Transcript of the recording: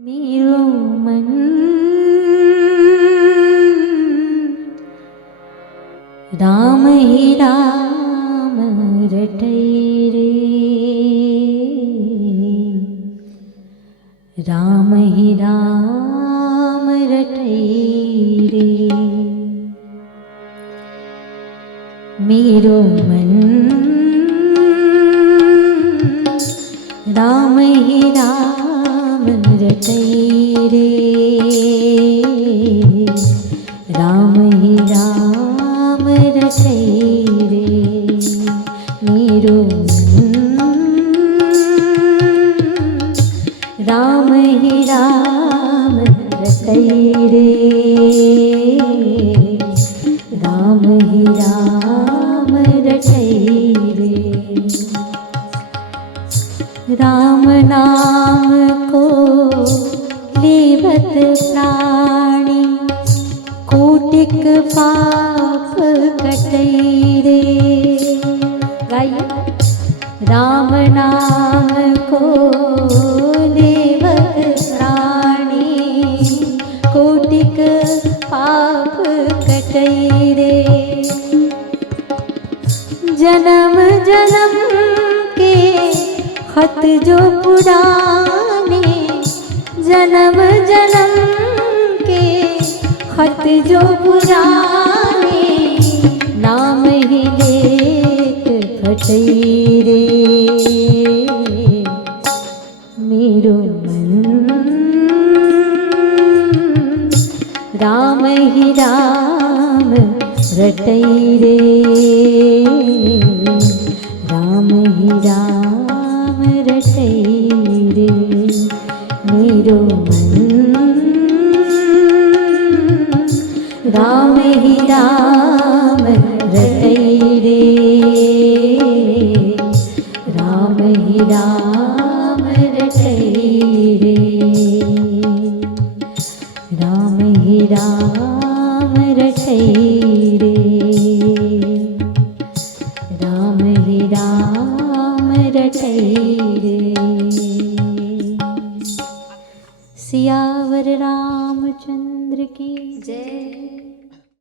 मेरो मन राम ही राम रटै रे, राम ही राम रटै रे। मेरो मन राम ही राम रटै रे, राम ही राम रटै रे। मेरो मन राम ही राम रटै रे, राम ही राम रटै रे। राम नाम को लेवत प्राणी, कोटिक पाप कटै रे। गाइए। राम नाम को लेवत प्राणी, कोटिक पाप कटै रे। जन्म जन्म के खत जो पुराने, जन्म जन्म के खत जो पुराने, नाम ही लेत फटै रे। मेरो मन राम ही राम रटै रे, राम ही राम रटै रे। मेरो मन राम ही राम रटै रे, राम ही राम रटै रे, राम ही राम रटै रे, राम ही राम रटै रे। सियावर रामचंद्र की जय।